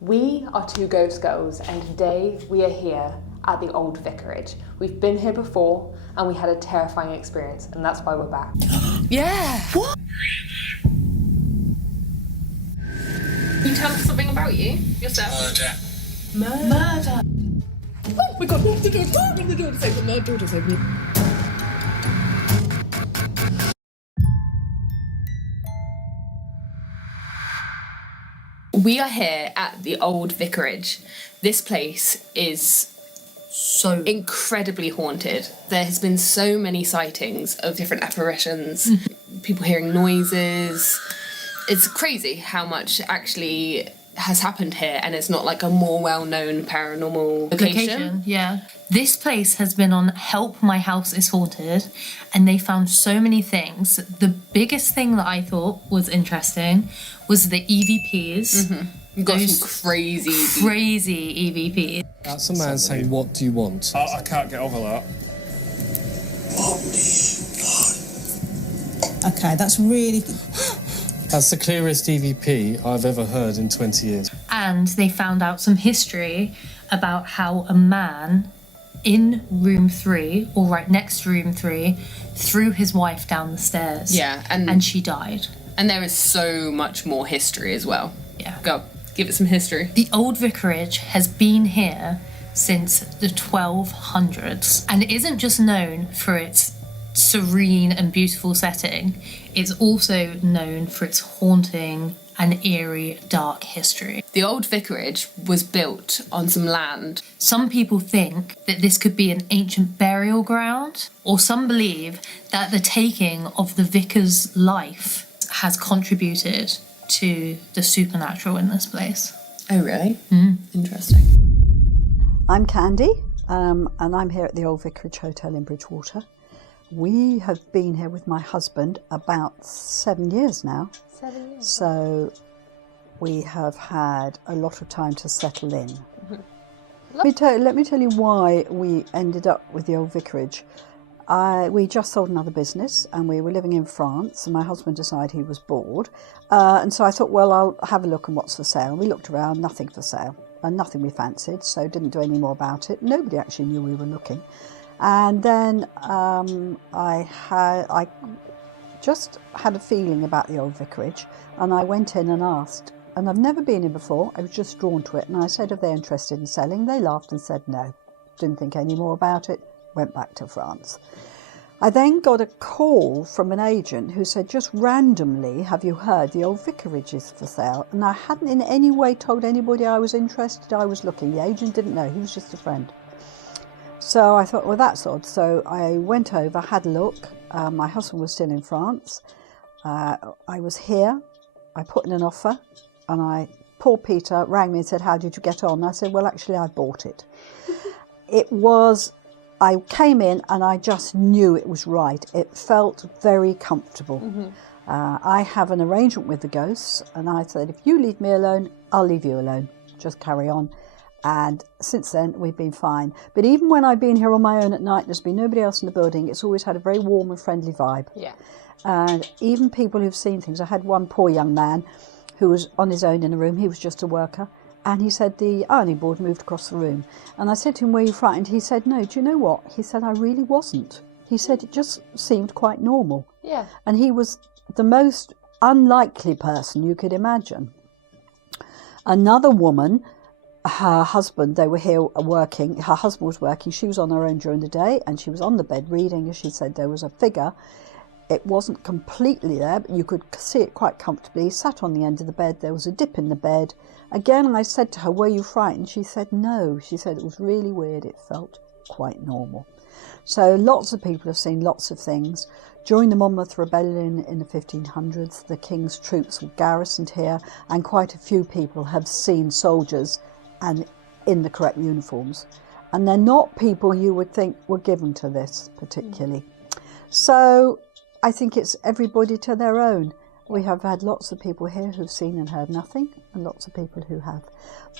We are two ghost girls, and today we are here at the old vicarage. We've been here before and we had a terrifying experience, and that's why we're back. Yeah! What? Can you tell us something about you, yourself? Murder! Oh my god, open the door! Open the door! Open the door! Open the door! We are here at the old vicarage. This place is so incredibly haunted. There has been so many sightings of different apparitions, people hearing noises. It's crazy how much actually has happened here, and it's not like a more well-known paranormal location. Yeah. This place has been on Help My House is Haunted, and they found so many things. The biggest thing that I thought was interesting was the EVPs. You've got some crazy EVPs. That's a man saying, "What do you want?" I can't get over that. Okay, that's really... That's the clearest EVP I've ever heard in 20 years. And they found out some history about how a man in room 3, or right next to room 3, threw his wife down the stairs. Yeah, and she died. And there is so much more history as well. Yeah. Go, give it some history. The old vicarage has been here since the 1200s, and it isn't just known for its serene and beautiful setting, it's also known for its haunting and eerie dark history. The old vicarage was built on some land. Some people think that this could be an ancient burial ground, or some believe that the taking of the vicar's life has contributed to the supernatural in this place. Oh, really? Interesting. I'm Candy, and I'm here at the Old Vicarage Hotel in Bridgewater. We have been here with my husband about 7 years now. 7 years. So we have had a lot of time to settle in. Let me tell you why we ended up with the Old Vicarage. We just sold another business and we were living in France, and my husband decided he was bored. And so I thought, well, I'll have a look and what's for sale. We looked around, nothing for sale, and nothing we fancied, so didn't do any more about it. Nobody actually knew we were looking. And then I just had a feeling about the old vicarage, and I went in and asked, and I've never been in before, I was just drawn to it, and I said, are they interested in selling? They laughed and said no. Didn't think any more about it, went back to France. I then got a call from an agent who said, just randomly, have you heard the old vicarage is for sale? And I hadn't in any way told anybody I was interested, I was looking. The agent didn't know, he was just a friend. So I thought, well, that's odd. So I went over, had a look. My husband was still in France. I was here. I put in an offer, and poor Peter rang me and said, how did you get on? I said, well, actually, I bought it. I came in and I just knew it was right. It felt very comfortable. I have an arrangement with the ghosts, and I said, if you leave me alone, I'll leave you alone. Just carry on. And since then, we've been fine. But even when I've been here on my own at night, there's been nobody else in the building. It's always had a very warm and friendly vibe. Yeah. And even people who've seen things. I had one poor young man who was on his own in a room. He was just a worker. And he said the ironing board moved across the room. And I said to him, were you frightened? He said, no. Do you know what? He said, I really wasn't. He said it just seemed quite normal. Yeah. And he was the most unlikely person you could imagine. Another woman, her husband, they were here working, her husband was working, she was on her own during the day, and she was on the bed reading, and she said there was a figure. It wasn't completely there, but you could see it quite comfortably. He sat on the end of the bed, there was a dip in the bed. Again, I said to her, were you frightened? She said no. She said it was really weird, it felt quite normal. So lots of people have seen lots of things. During the Monmouth Rebellion in the 1500s, the King's troops were garrisoned here, and quite a few people have seen soldiers and in the correct uniforms. And they're not people you would think were given to this particularly. So I think it's everybody to their own. We have had lots of people here who've seen and heard nothing, and lots of people who have.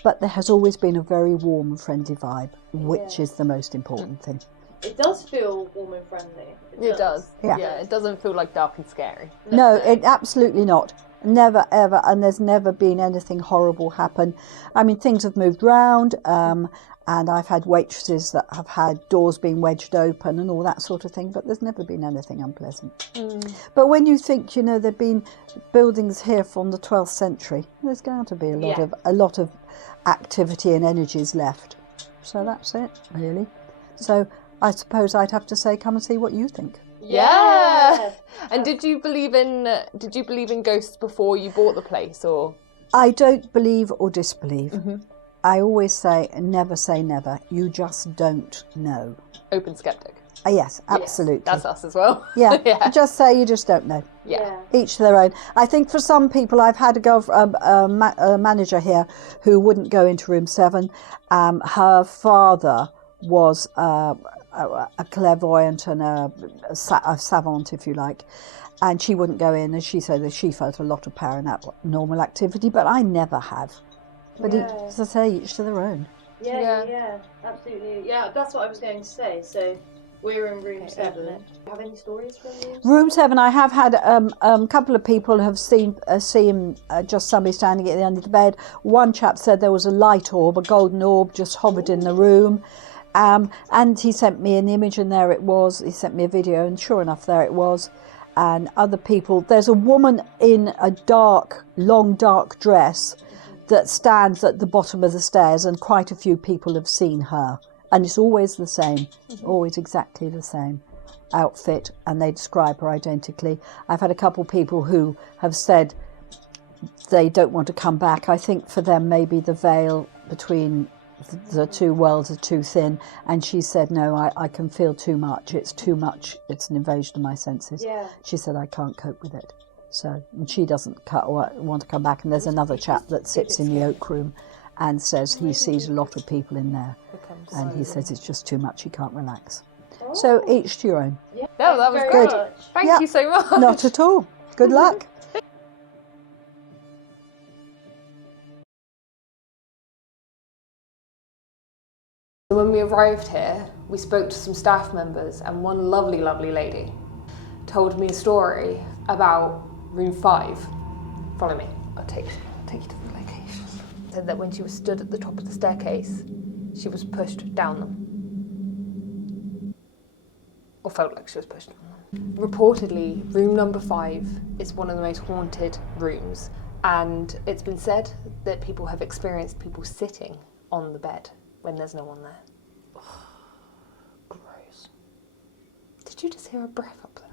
But there has always been a very warm and friendly vibe, which is the most important thing. It does feel warm and friendly. It does. Yeah. It doesn't feel like dark and scary. No, it absolutely not. Never, ever, and there's never been anything horrible happen. I mean, things have moved round, and I've had waitresses that have had doors being wedged open and all that sort of thing, but there's never been anything unpleasant. But when you think, you know, there've been buildings here from the 12th century, there's going to be a lot of activity and energies left. So that's it, really. So I suppose I'd have to say, come and see what you think. Yeah. And did you believe in ghosts before you bought the place, or? I don't believe or disbelieve. I always say never. You just don't know. Open skeptic. Yes, absolutely. That's us as well. Yeah, just say you just don't know. Yeah. Each their own. I think for some people, I've had a manager here who wouldn't go into room 7. Her father was a clairvoyant and a savant, if you like, and she wouldn't go in, and she said that she felt a lot of paranormal activity, but I never have. But as I say, each to their own. Yeah, absolutely. Yeah, that's what I was going to say. So we're in room 7. Do you have any stories from Room 7, I have had a couple of people have seen just somebody standing at the end of the bed. One chap said there was a light orb, a golden orb, just hovered in the room. And he sent me an image, and there it was. He sent me a video, and sure enough, there it was. And other people, there's a woman in a long dark dress that stands at the bottom of the stairs, and quite a few people have seen her. And it's always the same, always exactly the same outfit, and they describe her identically. I've had a couple of people who have said they don't want to come back. I think for them maybe the veil between the two worlds are too thin, and she said, no, I can feel too much. It's too much. It's an invasion of my senses. She said, I can't cope with it. So, and she doesn't want to come back. And there's another chap that sits in the oak room and says he sees a lot of people in there, and he says it's just too much. He can't relax. So each to your own. No, that was good. Thank you so much. Not at all. Good luck. When we arrived here, we spoke to some staff members, and one lovely lady told me a story about room 5. Follow me. I'll take you to the location. Said that when she was stood at the top of the staircase, she was pushed down them. Or felt like she was pushed down them. Reportedly, room number 5 is one of the most haunted rooms, and it's been said that people have experienced people sitting on the bed when there's no one there. Gross. Did you just hear a breath up there?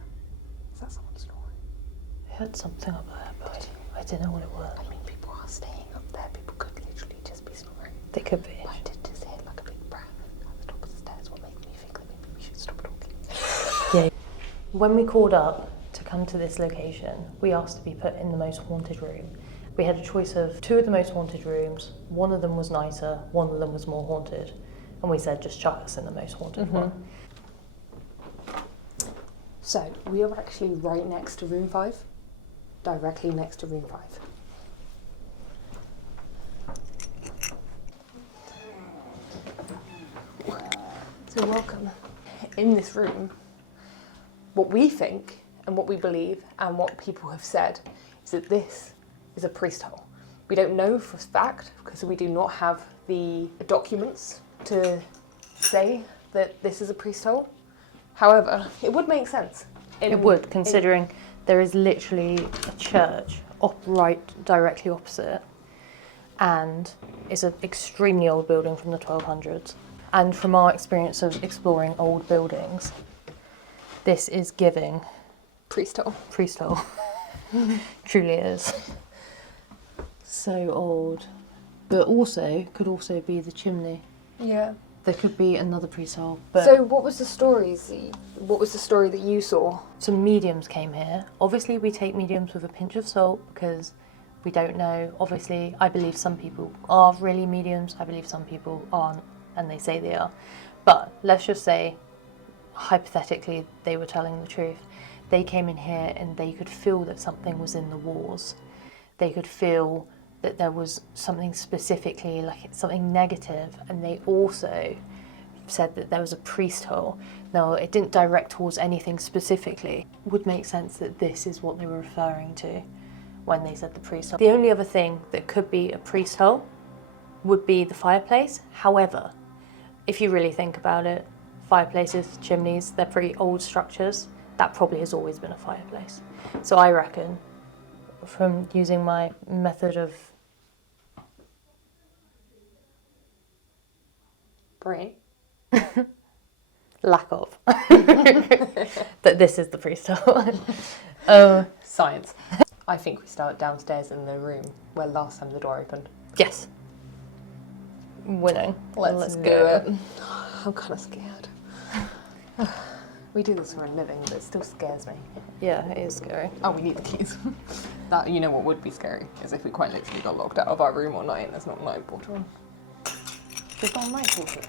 Is that someone snoring? I heard something up there, but I didn't know what it was. I mean, people are staying up there. People could literally just be snoring. They could be. I did just hear like a big breath at the top of the stairs. What made me think that maybe we should stop talking. Yeah. When we called up to come to this location, we asked to be put in the most haunted room. We had a choice of 2 of the most haunted rooms. One of them was nicer, one of them was more haunted. And we said, just chuck us in the most haunted one. So, we are actually right next to room 5. Directly next to room 5. So, welcome. In this room, what we think and what we believe and what people have said is that this is a priest hole. We don't know for a fact because we do not have the documents to say that this is a priest hole. However, it would make sense. It would, considering there is literally a church right directly opposite, and it's an extremely old building from the 1200s. And from our experience of exploring old buildings, this is giving priest hole. Priest hole. Truly is. So old. But could also be the chimney. Yeah. There could be another priest hole. But So what was the story that you saw? some mediums came here. Obviously we take mediums with a pinch of salt because we don't know. Obviously I believe some people are really mediums, I believe some people aren't, and they say they are. But let's just say, hypothetically, they were telling the truth. They came in here and they could feel that something was in the walls. They could feel that there was something specifically, like something negative, and they also said that there was a priest hole. Now, it didn't direct towards anything specifically. It would make sense that this is what they were referring to when they said the priest hole. The only other thing that could be a priest hole would be the fireplace. However, if you really think about it, fireplaces, chimneys, they're pretty old structures. That probably has always been a fireplace. So I reckon, from using my method of Brain. lack of, that this is the priest hole. Science. I think we start downstairs in the room where last time the door opened. Yes. Winning. Let's do it. I'm kind of scared. We do this for a living, but it still scares me. Yeah, it is scary. Oh, we need the keys. That, you know what would be scary is if we quite literally got locked out of our room one night and there's not a night portal. There's not a night portal.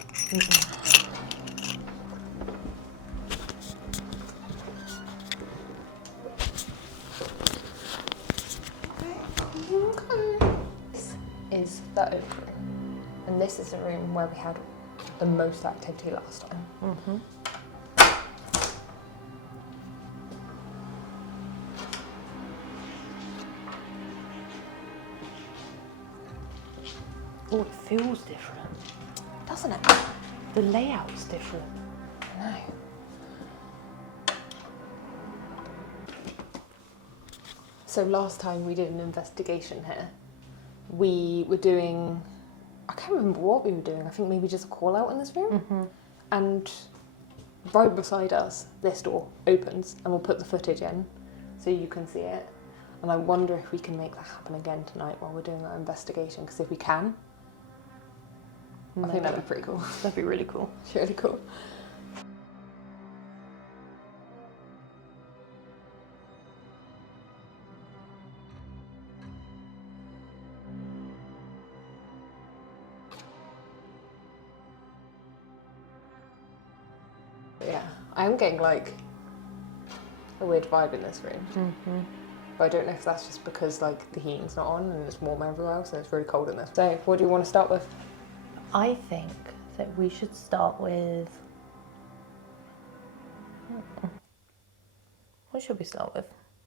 This is the oak room, and this is the room where we had the most activity last time. Oh, it feels different. Doesn't it? The layout's different. No. So last time we did an investigation here, we were doing, I can't remember what we were doing, I think maybe just a call out in this room. And right beside us, this door opens and we'll put the footage in so you can see it. And I wonder if we can make that happen again tonight while we're doing our investigation, because if we can, I think that'd be pretty cool. That'd be really cool. It's really cool. Yeah, I am getting like a weird vibe in this room. But I don't know if that's just because like the heating's not on and it's warm everywhere else and it's really cold in this. So what do you want to start with? I think that we should start with... What should we start with?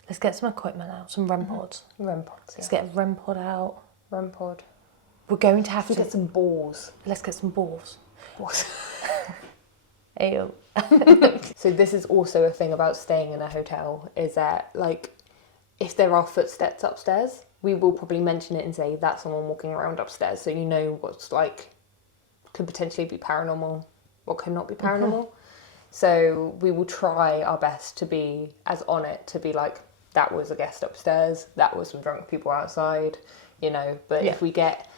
Let's get some equipment out, some REM pods. REM pods. Let's get a REM pod out. REM pod. We're going to have to get some balls. Let's get some balls. Balls. Ayo. So this is also a thing about staying in a hotel, is that like if there are footsteps upstairs, we will probably mention it and say that's someone walking around upstairs, so you know what's like could potentially be paranormal, what could not be paranormal. So we will try our best to be as on it, to be like, that was a guest upstairs, that was some drunk people outside, you know. But if we get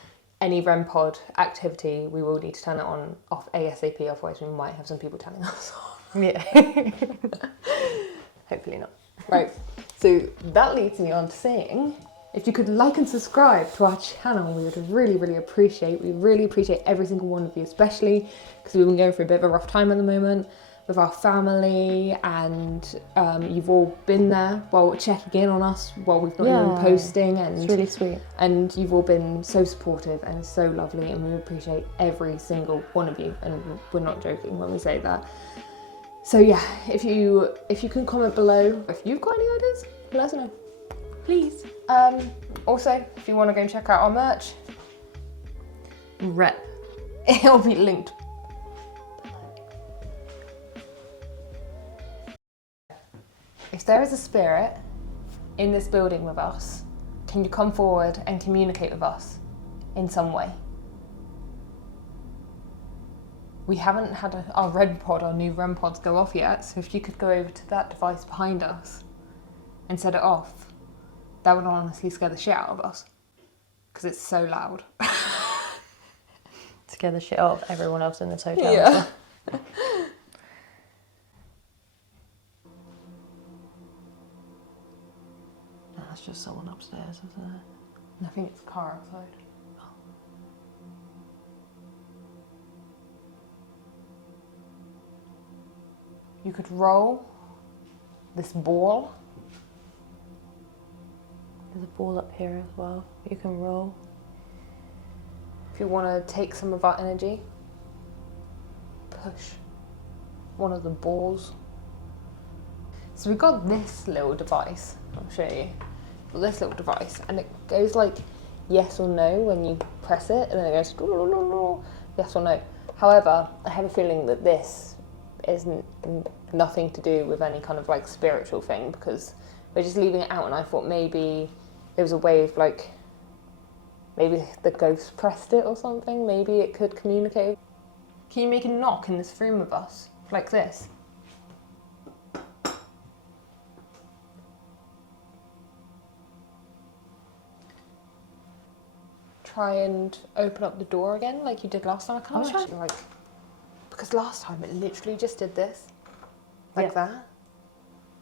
any REM pod activity, we will need to turn it on off ASAP, otherwise we might have some people turning us off. Yeah. Hopefully not. Right, so that leads me on to saying, if you could like and subscribe to our channel, we would really, really appreciate. We really appreciate every single one of you, especially because we've been going through a bit of a rough time at the moment with our family, and you've all been there while checking in on us while we've not even posting, and it's really sweet. And you've all been so supportive and so lovely, and we appreciate every single one of you, and we're not joking when we say that. So yeah, if you can comment below if you've got any ideas, let us know, please. Also, if you want to go and check out our merch, Rep. it'll be linked. If there is a spirit in this building with us, can you come forward and communicate with us in some way? We haven't had our REM pod, our new REM pods go off yet, so if you could go over to that device behind us and set it off, that would honestly scare the shit out of us, because it's so loud. Scare the shit out of everyone else in this hotel. Yeah. That's just someone upstairs, isn't it? I think it's a car outside. You could roll this ball. There's a ball up here as well. You can roll. If you want to take some of our energy, push one of the balls. So we've got this little device, I'll show you. this little device, and it goes like yes or no when you press it, and then it goes yes or no. However, I have a feeling that this is nothing to do with any kind of like spiritual thing, because we're just leaving it out, and I thought maybe there was a way of like, maybe the ghost pressed it or something, maybe it could communicate. Can you make a knock in this room with us, like this? Try and open up the door again like you did last time. I can't actually like, because last time it literally just did this, like that.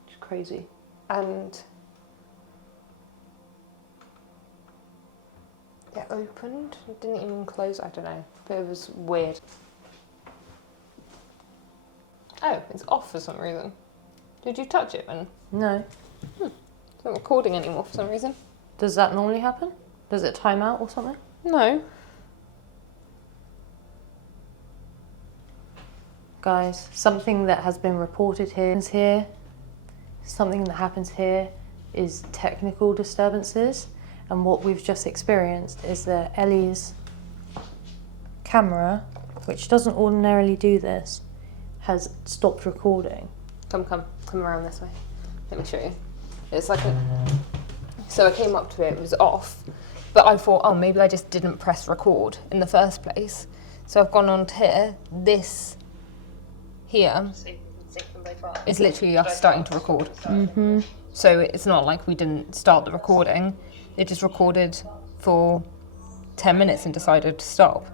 It's crazy. And it opened, it didn't even close, I don't know, but it was weird. Oh, it's off for some reason. Did you touch it then? No. It's not recording anymore for some reason. Does that normally happen? Does it time out or something? No. Guys, something that has been reported here, something that happens here is technical disturbances, and what we've just experienced is that Ellie's camera, which doesn't ordinarily do this, has stopped recording. Come around this way. Let me show you. It's like so I came up to it, it was off, but I thought, oh, maybe I just didn't press record in the first place. So I've gone on to here, this here is literally us starting to record. So it's not like we didn't start the recording, it just recorded for 10 minutes and decided to stop.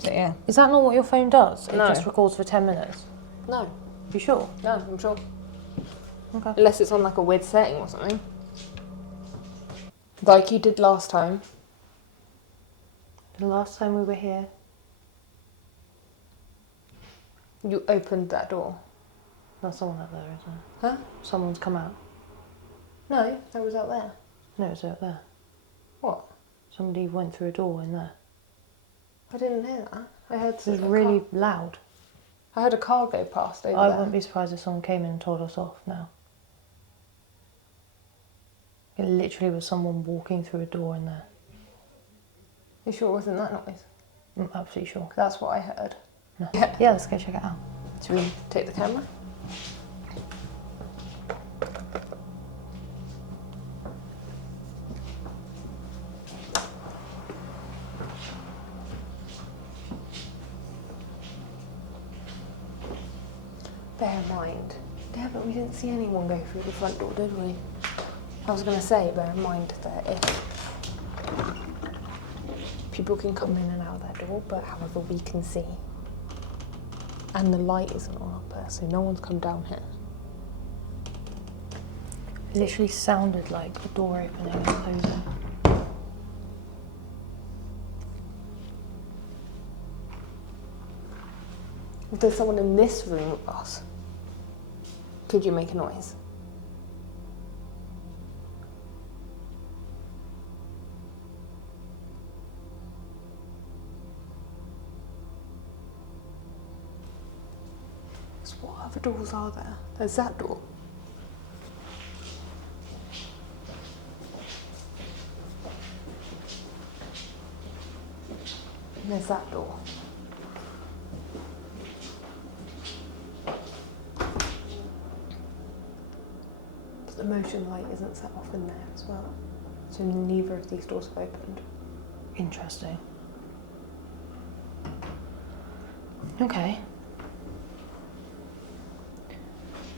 So yeah. Is that not what your phone does? It No. just records for 10 minutes? No, You sure? no, I'm sure. Okay. Unless it's on like a weird setting or something. Like you did last time. The last time we were here, You opened that door. there's someone up there, isn't there? Huh? Someone's come out. No, that was out there. No, it's out there. What? Somebody went through a door in there. I didn't hear that. I heard It was really car. loud. I heard a car go past over I there. wouldn't be surprised if someone came in and told us off now. It literally was someone walking through a door in there. You sure it wasn't that noise? I'm absolutely sure. 'Cause that's what I heard. No. Yeah, let's go check it out. Should we take the camera? Bear in mind. Yeah, but we didn't see anyone go through the front door, did we? I was going to say, bear in mind that if people can come in and out of that door, but however we can see. And the light isn't on up there, so no one's come down here. It literally sounded like a door opening and closing. If there's someone in this room with us, could you make a noise? So what other doors are there? There's that door. And there's that door. But the motion light isn't set off in there as well. So neither of these doors have opened. Interesting. Okay.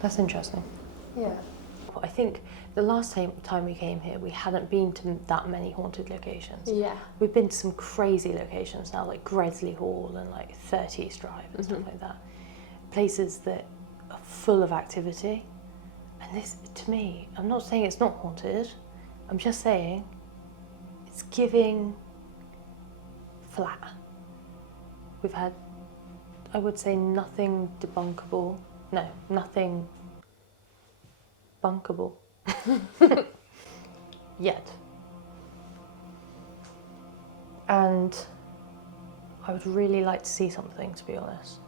That's interesting. Yeah. I think the last time we came here, we hadn't been to that many haunted locations. Yeah. We've been to some crazy locations now, like Gresley Hall and like 30th Drive and stuff like that. Places that are full of activity. And this, to me, I'm not saying it's not haunted. I'm just saying it's giving flat. We've had, I would say, nothing debunkable. No, nothing bunkable. Yet. And I would really like to see something, to be honest.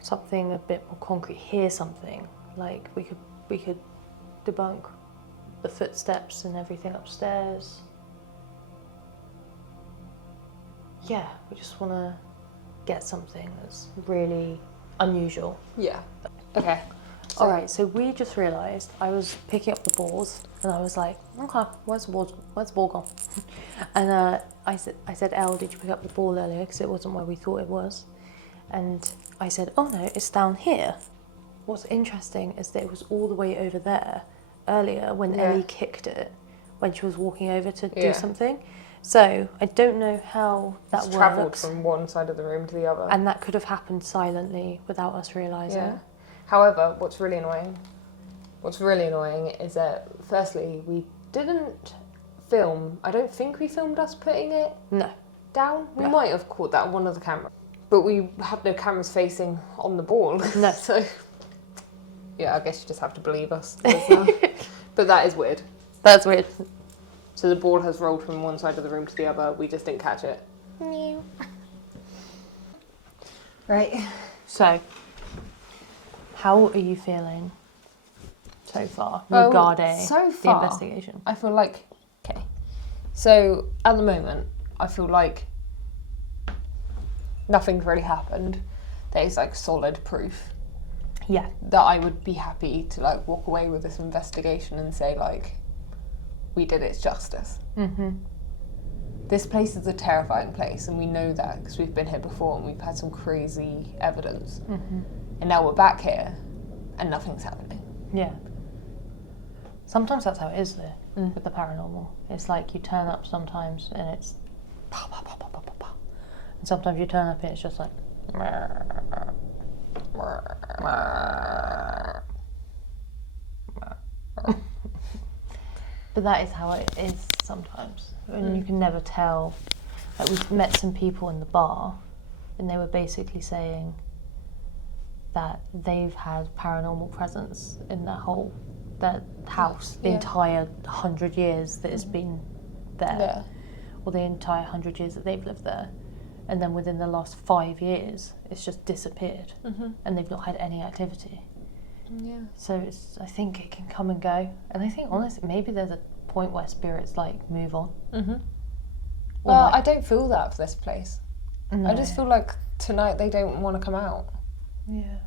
Something a bit more concrete, hear something Like we could debunk the footsteps and everything upstairs. Yeah, we just want to get something that's really unusual. Yeah. Okay. All right, so we just realised I was picking up the balls and I was like, okay, where's the ball gone? And I said, Elle, did you pick up the ball earlier? Because it wasn't where we thought it was. And I said, oh no, it's down here. What's interesting is that it was all the way over there earlier when Ellie kicked it when she was walking over to do something. So I don't know how that works. Travelled from one side of the room to the other. And that could have happened silently without us realising. Yeah. However, what's really annoying is that firstly, we didn't film, I don't think we filmed us putting it down. We might have caught that on one of the cameras. But we had no cameras facing on the ball. No. So, yeah, I guess you just have to believe us. But that is weird. That's weird. So the ball has rolled from one side of the room to the other. We just didn't catch it. Right. So, how are you feeling so far regarding so the far, investigation? I feel like, okay. So at the moment, I feel like nothing's really happened. There's like solid proof. Yeah. That I would be happy to like walk away with this investigation and say like, we did its justice. Mm-hmm. This place is a terrifying place, and we know that because we've been here before and we've had some crazy evidence. Mm-hmm. And now we're back here, and nothing's happening. Yeah. Sometimes that's how it is though, with the paranormal. It's like you turn up sometimes and it's pow, pow, pow, pow, pow, pow, pow. And sometimes you turn up and it's just like but that is how it is sometimes. And you can never tell. Like we've met some people in the bar and they were basically saying that they've had paranormal presence in their house the entire 100 years that it's been there, or the entire 100 years that they've lived there, and then within the last 5 years it's just disappeared, and they've not had any activity. So I think it can come and go, and I think honestly maybe there's a point where spirits like move on. Well, like, I don't feel that for this place. no. I just feel like tonight they don't want to come out. Yeah.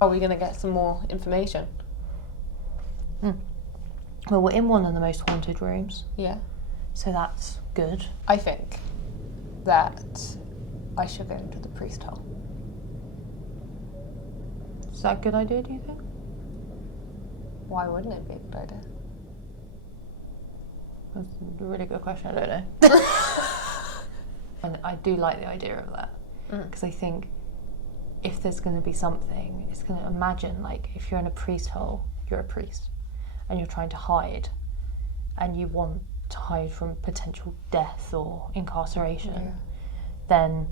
Are we going to get some more information? Well, we're in one of the most haunted rooms, Yeah. so that's good. I think that I should go into the priest hole. Is that a good idea, do you think? Why wouldn't it be a good idea? That's a really good question, I don't know. And I do like the idea of that, because I think if there's going to be something, it's going to imagine, like, if you're in a priest hole, you're a priest, and you're trying to hide, and you want to hide from potential death or incarceration, then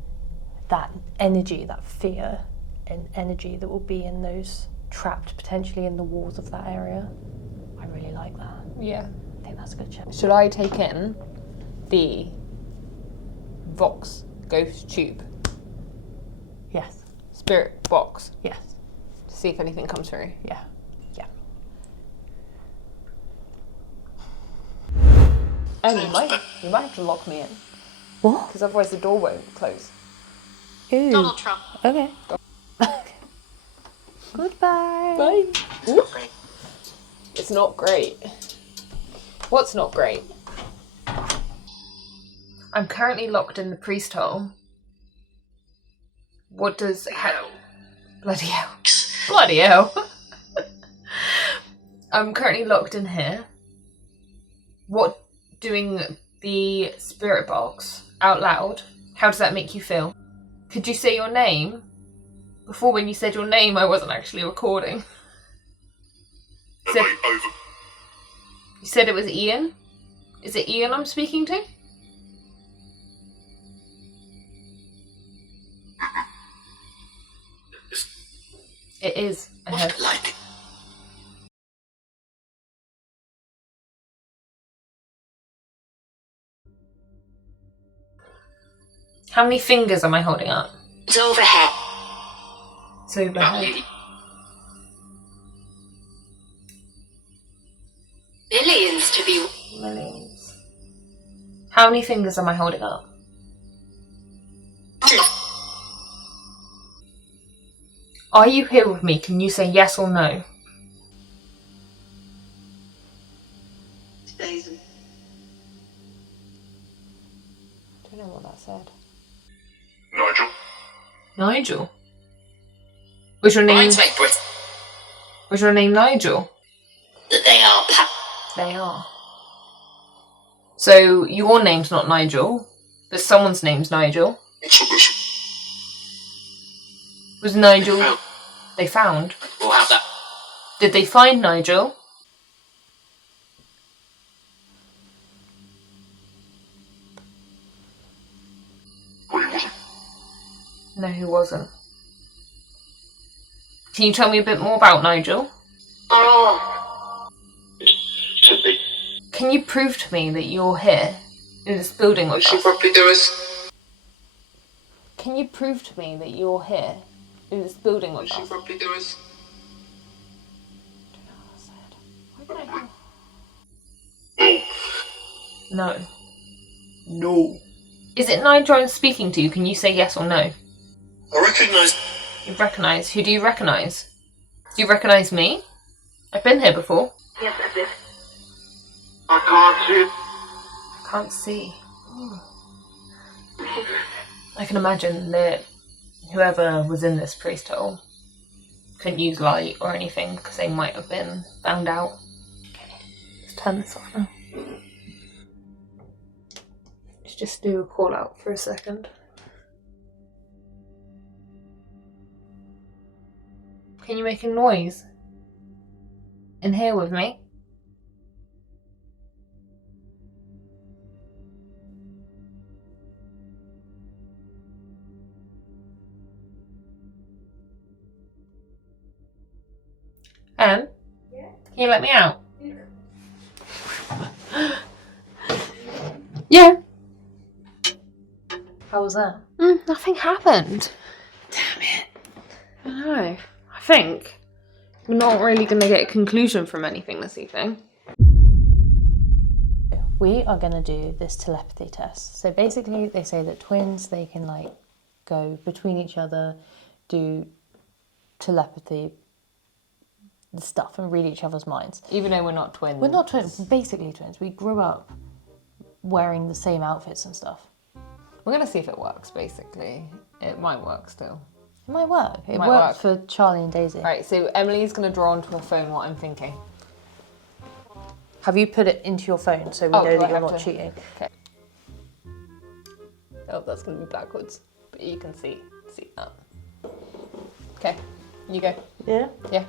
that energy, that fear and energy that will be in those trapped potentially in the walls of that area, I really like that. Yeah. I think that's a good check. Should I take in the Vox ghost tube? Yes. Spirit box? Yes. To see if anything comes through? Yeah. Yeah. And you might have to lock me in. What? Because otherwise the door won't close. Ooh. Donald Trump. Okay. Goodbye. Bye. Ooh. It's not great. What's not great? I'm currently locked in the priest hole. What does... Bloody hell. Bloody hell. I'm currently locked in here. What doing the spirit box out loud? How does that make you feel? Could you say your name? Before, when you said your name, I wasn't actually recording. You said it was Ian? Is it Ian I'm speaking to? It is. I heard. Like How many fingers am I holding up? it's overhead. It's overhead. Not really. Millions to be. Millions. How many fingers am I holding up? Are you here with me? Can you say yes or no? I don't know what that said. Nigel. Nigel? Was your name... Was your name Nigel? They are. They are. So your name's not Nigel, but someone's name's Nigel. Was Nigel... They found? We'll have that. Did they find Nigel? Well, he wasn't. No, he wasn't. Can you tell me a bit more about Nigel? Oh. Should be. Can you prove to me that you're here in this building with She us? probably do us. Can you prove to me that you're here in this building with She us? probably do us. No. No. Is it Nigel I'm speaking to? Can you say yes or no? I recognise. You recognise? Who do you recognise? Do you recognise me? I've been here before. Yes, I did. I can't see. I can't see. I can imagine that whoever was in this priest hole couldn't use light or anything because they might have been found out. Okay, let's turn this off now. Let's just do a call out for a second. Can you make a noise in here with me? Anne? Yeah? Can you let me out? Yeah. How was that? Nothing happened. Damn it. I know. I think we're not really going to get a conclusion from anything this evening. We are going to do this telepathy test. So basically they say that twins, they can like go between each other, do telepathy stuff and read each other's minds. Even though we're not twins. We're not twins, we're basically twins. We grew up wearing the same outfits and stuff. We're going to see if it works, basically. It might work still. It might work. It Might worked work. for Charlie and Daisy. Right, so Emily's going to draw onto her phone what I'm thinking. Have you put it into your phone so we Oh, know do I that you're have not to? cheating? Okay. Oh, that's going to be backwards. But you can see that. Okay, you go. Yeah? Yeah.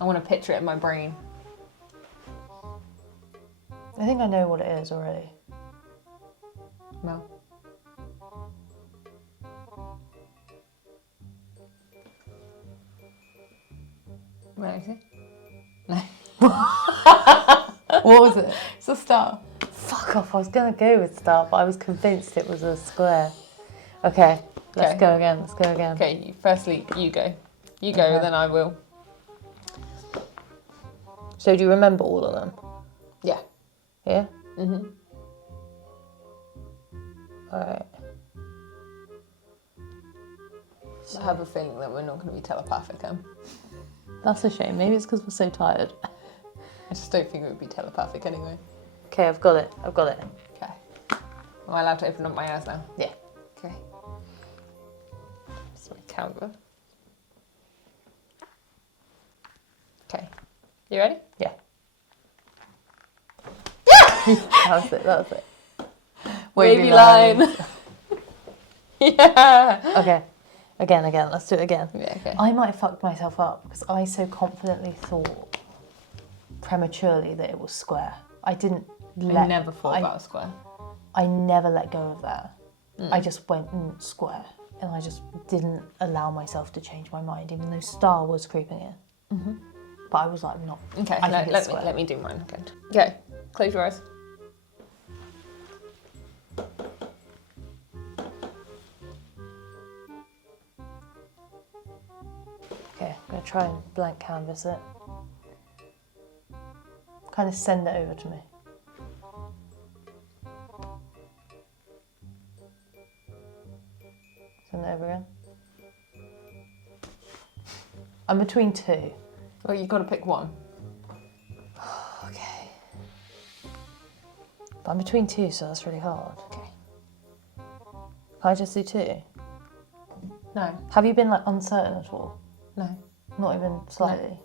I want to picture it in my brain. I think I know what it is already. Mel. Where is it? No. What was it? It's a star. Fuck off, I was going to go with star, but I was convinced it was a square. Okay, let's Okay. go again, let's go again. Okay, firstly, you go. You go, Okay. then I will. So do you remember all of them? Yeah. Yeah? Mm-hmm. Alright. I have a feeling that we're not going to be telepathic, That's a shame. Maybe it's because we're so tired. I just don't think it would be telepathic anyway. Okay, I've got it. I've got it. Okay. Am I allowed to open up my eyes now? Yeah. Okay. Just my camera. Okay. You ready? Yeah. That was it. That was it. Wavy line. Yeah. Okay. Again. Let's do it again. Yeah, okay. I might have fucked myself up because I so confidently thought prematurely that it was square. I didn't I never thought about a square. I never let go of that. I just went square, and I just didn't allow myself to change my mind, even though star was creeping in. Mm-hmm. But I was like, no. Okay, I think it's square. let me do mine again. Okay, close your eyes. Okay, I'm gonna try and blank canvas it. Kind of send it over to me. Send it over again. I'm between two. Well, you've got to pick one. Okay. But I'm between two, so that's really hard. Okay. Can I just do two? No. Have you been like uncertain at all? No. Not even slightly?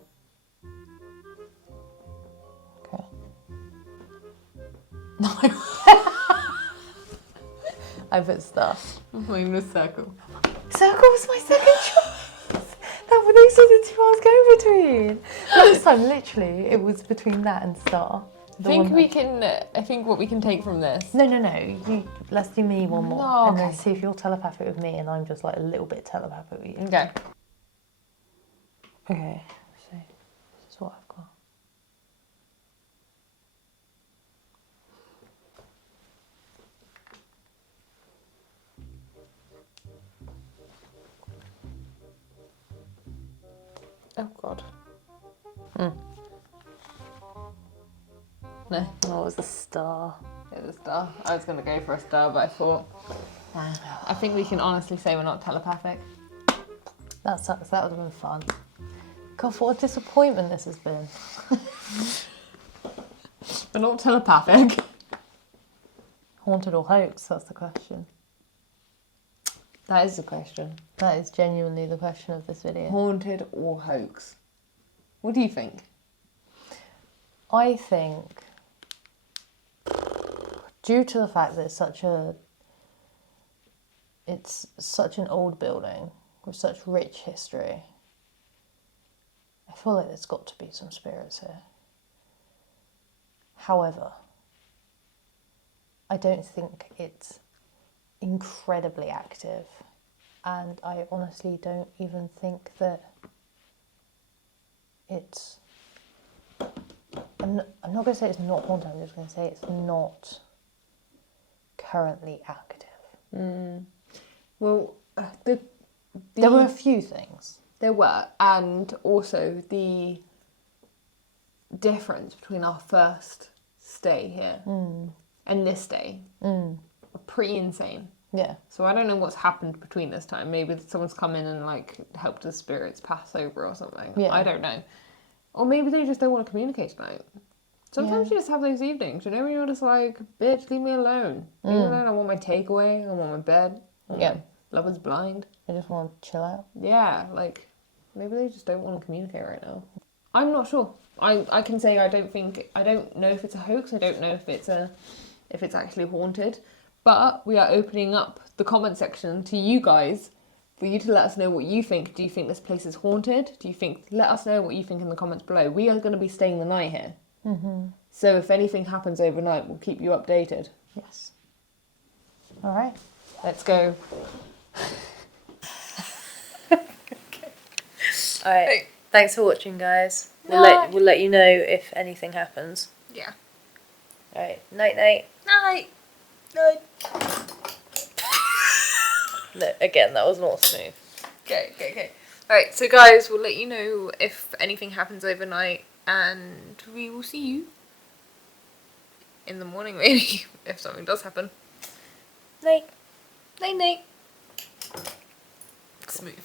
Okay. No. I put star. I'm in a circle. Circle was my second choice. That were those are the two I was going between. Last time, literally, it was between that and star. I think what we can take from this. No. Let's do me one more, No, and then okay. see if you're telepathic with me, and I'm just like a little bit telepathic with you. Okay. Okay. So this is what I've got. Oh God. No. Oh, it was a star. It's a star. I was going to go for a star, but I thought. I think we can honestly say we're not telepathic. That sucks. That would have been fun. God, what a disappointment this has been. We're not telepathic. Haunted or hoax? That's the question. That is the question. That is genuinely the question of this video. Haunted or hoax? What do you think? I think, due to the fact that it's such an old building with such rich history, I feel like there's got to be some spirits here. However, I don't think it's incredibly active, and I honestly don't even think that it's... I'm not going to say it's not haunted, I'm just going to say it's not currently active. Well, There were a few things. There were, and also the difference between our first stay here and this day are pretty insane. Yeah. So I don't know what's happened between this time. Maybe someone's come in and like helped the spirits pass over or something. Yeah. I don't know. Or maybe they just don't want to communicate tonight. Sometimes you just have those evenings, you know, when you're just like, bitch, leave me alone. Leave me alone. I want my takeaway. I want my bed. Yeah. Love is blind. I just want to chill out. Yeah, like, maybe they just don't want to communicate right now. I'm not sure. I can say I don't know if it's a hoax. I don't know if it's actually haunted. But we are opening up the comment section to you guys for you to let us know what you think. Do you think this place is haunted? Let us know what you think in the comments below. We are going to be staying the night here. Mm-hmm. So if anything happens overnight, we'll keep you updated. Yes. All right. Let's go. All right. Thanks for watching, guys. We'll let you know if anything happens. Yeah. All right. Night, night. Night. No, again, that was not smooth. Okay. Alright, so guys, we'll let you know if anything happens overnight, and we will see you in the morning, maybe, if something does happen. Night. Night. Smooth.